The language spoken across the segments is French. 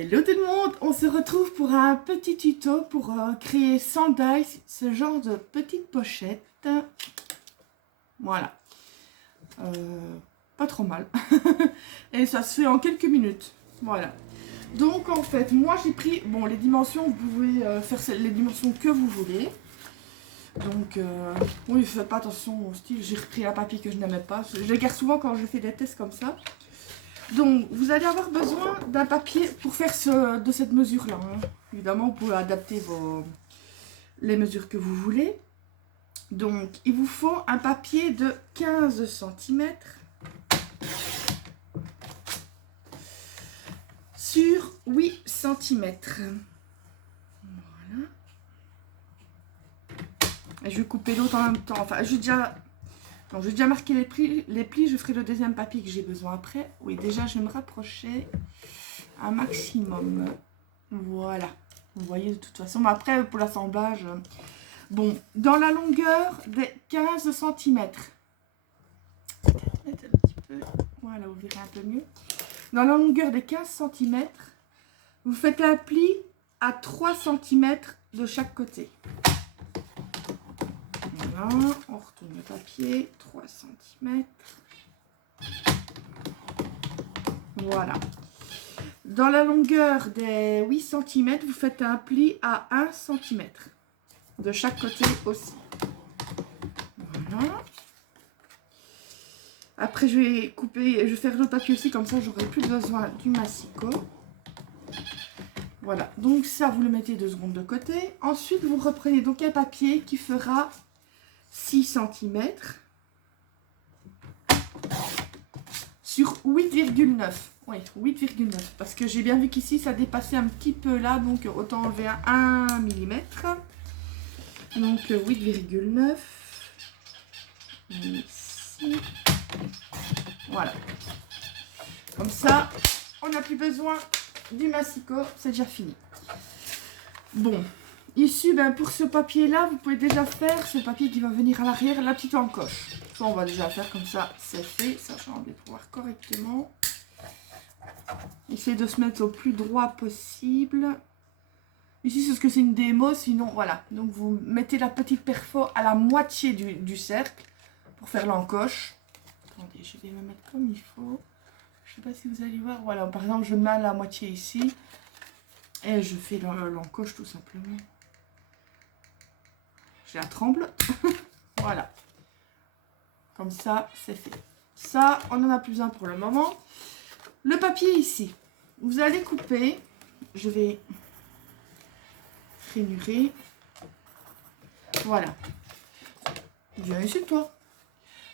Hello tout le monde, on se retrouve pour un petit tuto pour créer sans dice ce genre de petite pochette. Voilà, pas trop mal. Et ça se fait en quelques minutes. Voilà. Donc en fait, moi j'ai pris, bon les dimensions, vous pouvez faire les dimensions que vous voulez. Donc oui, faites pas attention au style, j'ai repris un papier que je n'aimais pas. Je les garde souvent quand je fais des tests comme ça. Donc, vous allez avoir besoin d'un papier pour faire de cette mesure-là. Hein. Évidemment, vous pouvez adapter les mesures que vous voulez. Donc, il vous faut un papier de 15 cm sur 8 cm. Voilà. Et je vais couper l'autre en même temps. Enfin, j'ai déjà marqué les plis, je ferai le deuxième papier que j'ai besoin après. Oui, déjà, je vais me rapprocher un maximum. Voilà. Vous voyez de toute façon. Mais après, pour l'assemblage, bon, dans la longueur des 15 cm. Voilà, vous verrez un peu mieux. Dans la longueur des 15 cm, vous faites un pli à 3 cm de chaque côté. Voilà, on retourne le papier, 3 cm. Voilà. Dans la longueur des 8 cm, vous faites un pli à 1 cm. De chaque côté aussi. Voilà. Après, je vais couper, je vais faire le papier aussi, comme ça, j'aurai plus besoin du massicot. Voilà, donc ça, vous le mettez 2 secondes de côté. Ensuite, vous reprenez donc un papier qui fera 6 cm sur 8,9. Oui, 8,9. Parce que j'ai bien vu qu'ici, ça dépassait un petit peu là, donc autant enlever 1 mm. Donc 8,9. Ici. Voilà. Comme ça, on n'a plus besoin du massicot, c'est déjà fini. Bon, ici, ben, pour ce papier-là, vous pouvez déjà faire ce papier qui va venir à l'arrière, la petite encoche. Ça, on va déjà faire comme ça, c'est fait. Ça, j'ai envie de pouvoir correctement. Essayez de se mettre au plus droit possible. Ici, c'est ce que c'est une démo, sinon, voilà. Donc, vous mettez la petite perfo à la moitié du cercle pour faire l'encoche. Attendez, je vais me mettre comme il faut. Je sais pas si vous allez voir. Voilà, par exemple, je mets à la moitié ici. Et je fais l'encoche tout simplement. Je la tremble. Voilà. Comme ça, c'est fait. Ça, on n'en a plus besoin pour le moment. Le papier ici. Vous allez couper. Je vais ranurer. Voilà. Viens ici, toi.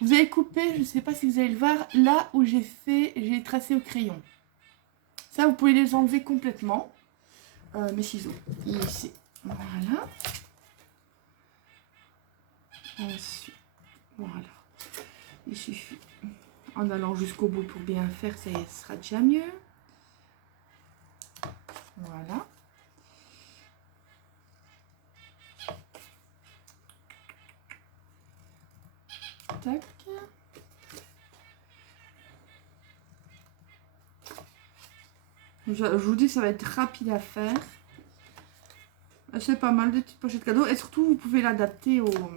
Vous allez couper, je ne sais pas si vous allez le voir, là où j'ai tracé au crayon. Ça, vous pouvez les enlever complètement. Mes ciseaux. Ici. Voilà. Ensuite, voilà. Il suffit, en allant jusqu'au bout pour bien faire, ça sera déjà mieux. Voilà. Tac. Je vous dis, ça va être rapide à faire. C'est pas mal de petites pochettes cadeaux. Et surtout, vous pouvez l'adapter aux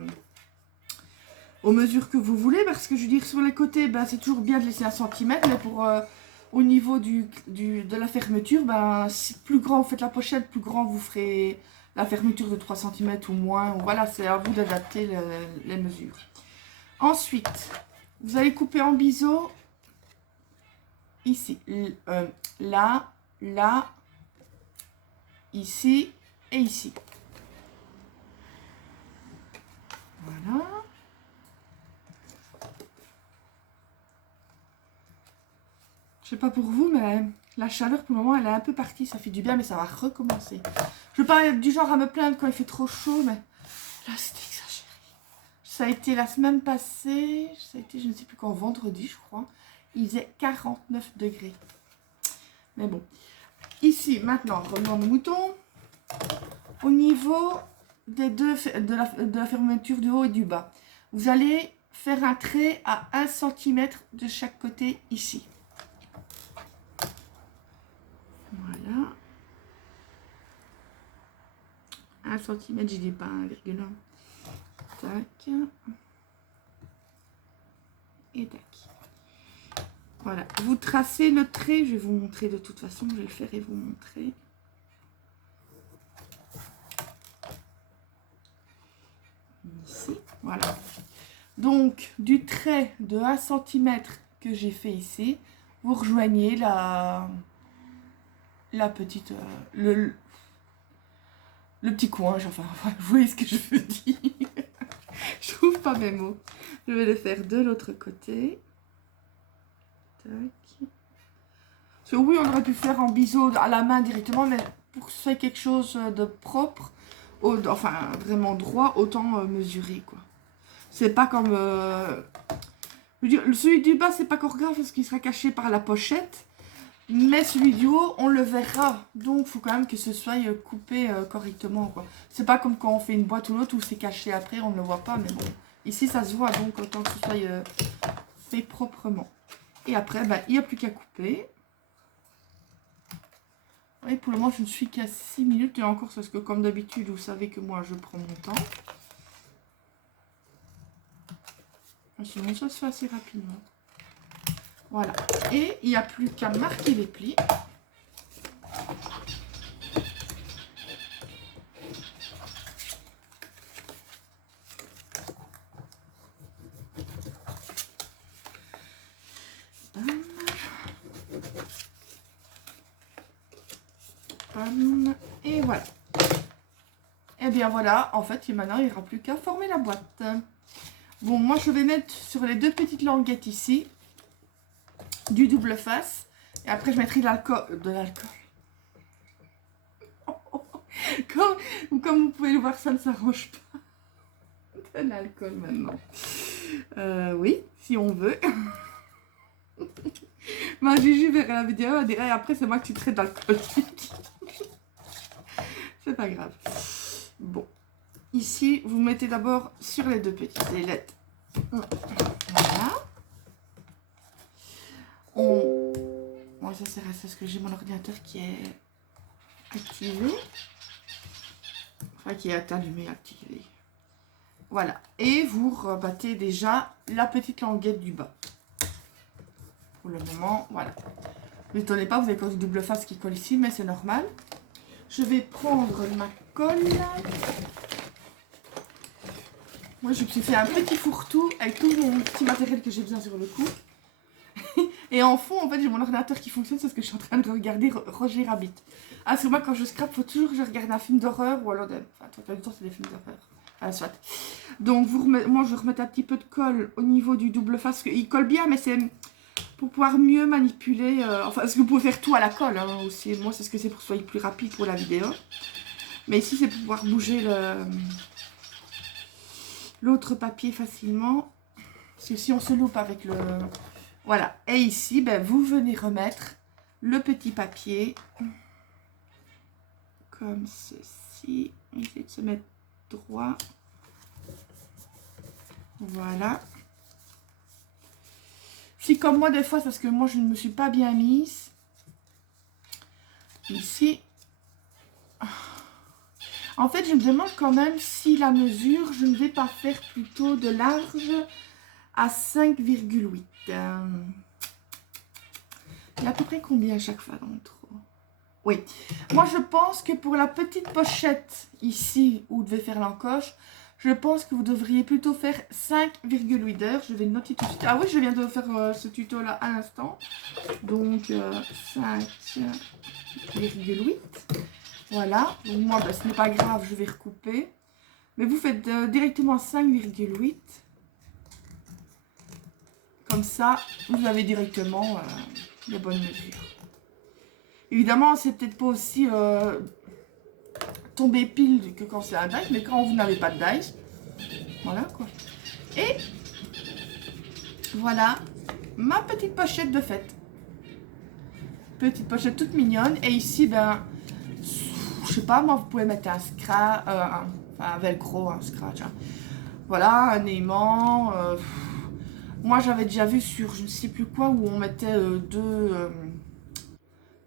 mesures que vous voulez. Parce que je veux dire, sur les côtés, ben, c'est toujours bien de laisser 1 cm. Mais pour au niveau de la fermeture, ben, si plus grand vous faites la pochette, plus grand vous ferez la fermeture de 3 cm ou moins. Voilà, c'est à vous d'adapter les mesures. Ensuite, vous allez couper en biseau. Ici, là, là, ici et ici. Voilà. Je sais pas pour vous, mais la chaleur pour le moment elle est un peu partie, ça fait du bien, mais ça va recommencer. Je veux pas être du genre à me plaindre quand il fait trop chaud, mais là c'est exagéré. Ça a été la semaine passée, ça a été je ne sais plus quand, vendredi je crois, il faisait 49 degrés. Mais bon, ici maintenant, revenons nos moutons. Au niveau de la fermeture du haut et du bas, vous allez faire un trait à 1 cm de chaque côté ici. Voilà. cm, je dis pas 1,1. Tac. Et tac. Voilà, vous tracez le trait, je vais vous montrer de toute façon, je vais le faire et vous montrer. Ici, voilà. Donc, du trait de 1 cm que j'ai fait ici, vous rejoignez la petite, le petit coin, enfin, vous voyez ce que je veux dire. Je trouve pas mes mots. Je vais le faire de l'autre côté. Tac. Parce que oui, on aurait pu faire en biseau à la main directement, mais pour que ce soit quelque chose de propre, enfin vraiment droit, autant mesurer quoi. C'est pas comme... je veux dire, celui du bas, c'est pas encore grave parce qu'il sera caché par la pochette. Mais celui du haut, on le verra. Donc, il faut quand même que ce soit coupé correctement, quoi. C'est pas comme quand on fait une boîte ou l'autre où c'est caché après, on ne le voit pas. Mais bon, ici, ça se voit. Donc, autant que ce soit fait proprement. Et après, ben, il n'y a plus qu'à couper. Et pour le moment, je ne suis qu'à 6 minutes. Et encore, parce que comme d'habitude, vous savez que moi, je prends mon temps. Sinon, ça se fait assez rapidement. Voilà. Et il n'y a plus qu'à marquer les plis. Et voilà. Et bien voilà, en fait, maintenant, il n'y aura plus qu'à former la boîte. Bon, moi, je vais mettre sur les deux petites languettes ici du double face. Et après, je mettrai de l'alcool. Comme vous pouvez le voir, ça ne s'arrange pas. De l'alcool maintenant. Oui, si on veut. Ma Gigi verra la vidéo, elle dirait après c'est moi qui traite d'alcoolique. C'est pas grave. Bon. Ici, vous mettez d'abord sur les deux petites ailettes. Voilà. Bon, ça c'est parce que j'ai mon ordinateur qui est activé. Enfin, qui est allumé, activé. Voilà. Et vous rebattez déjà la petite languette du bas. Pour le moment, voilà. Ne étonnez pas, vous avez une double face qui colle ici, mais c'est normal. Je vais prendre ma colle. Moi, je me suis fait un petit fourre-tout avec tout mon petit matériel que j'ai besoin sur le coup. Et en fond, en fait, j'ai mon ordinateur qui fonctionne, c'est ce que je suis en train de regarder Roger Rabbit. Ah, sur moi, quand je scrape, il faut toujours que je regarde un film d'horreur ou alors enfin, tout le temps, c'est des films d'horreur. Ah, soit. Donc, moi, je vais remettre un petit peu de colle au niveau du double face, parce qu'il colle bien, mais c'est pour pouvoir mieux manipuler. Enfin, parce que vous pouvez faire tout à la colle hein, aussi. Moi, c'est ce que c'est pour que ce soit plus rapide pour la vidéo. Mais ici, c'est pour pouvoir bouger l'autre papier facilement. Parce que si on se loupe avec le... Voilà. Et ici, ben, vous venez remettre le petit papier. Comme ceci. Essayez de se mettre droit. Voilà. Si comme moi des fois, c'est parce que moi je ne me suis pas bien mise. Ici. En fait, je me demande quand même si la mesure, je ne vais pas faire plutôt de large à 5,8. Il y a à peu près combien à chaque fois dans le trou? Oui. Moi, je pense que pour la petite pochette ici, où vous devez faire l'encoche, je pense que vous devriez plutôt faire 5,8 heures. Je vais le noter tout de suite. Ah oui, je viens de faire ce tuto-là à l'instant. Donc, 5,8. Voilà. Donc, moi, ben, ce n'est pas grave, je vais recouper. Mais vous faites directement 5,8. Comme ça, vous avez directement les bonnes mesures. Évidemment, c'est peut-être pas aussi tomber pile que quand c'est un dice, mais quand vous n'avez pas de dice, voilà quoi. Et voilà ma petite pochette de fête. Petite pochette toute mignonne. Et ici, ben, je sais pas, moi, vous pouvez mettre un scratch, un velcro, un scratch. Hein. Voilà, un aimant. Moi, j'avais déjà vu sur je ne sais plus quoi où on mettait deux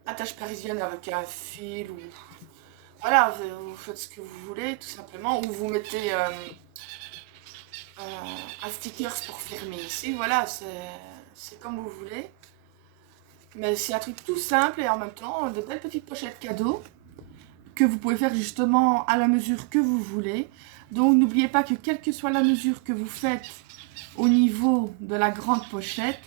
attaches parisiennes avec un fil ou... voilà, vous faites ce que vous voulez, tout simplement. Ou vous mettez un sticker pour fermer ici. Voilà, c'est comme vous voulez. Mais c'est un truc tout simple et en même temps, de belles petites pochettes cadeaux que vous pouvez faire justement à la mesure que vous voulez. Donc n'oubliez pas que quelle que soit la mesure que vous faites au niveau de la grande pochette,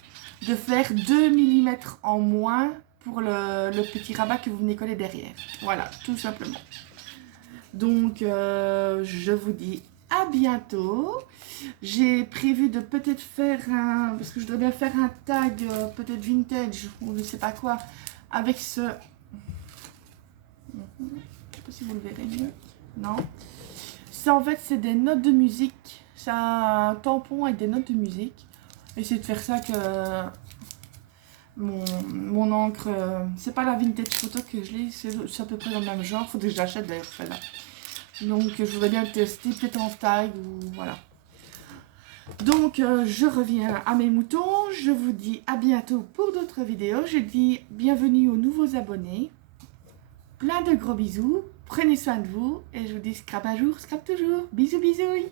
de faire 2 mm en moins pour le petit rabat que vous venez coller derrière. Voilà, tout simplement. Donc je vous dis à bientôt. J'ai prévu de peut-être faire un, parce que je dois bien faire un tag peut-être vintage ou je sais pas quoi avec ce, je sais pas si vous le verrez mieux, non, ça en fait c'est des notes de musique, c'est un tampon avec des notes de musique. Essayez de faire ça que mon encre, c'est pas la vintage photo que je l'ai, c'est à peu près dans le même genre, faudrait que je l'achète d'ailleurs celle-là. Donc je voudrais bien le tester peut-être en tag ou voilà. Donc je reviens à mes moutons, je vous dis à bientôt pour d'autres vidéos, je dis bienvenue aux nouveaux abonnés, plein de gros bisous, prenez soin de vous et je vous dis scrap un jour, scrap toujours, bisous bisous.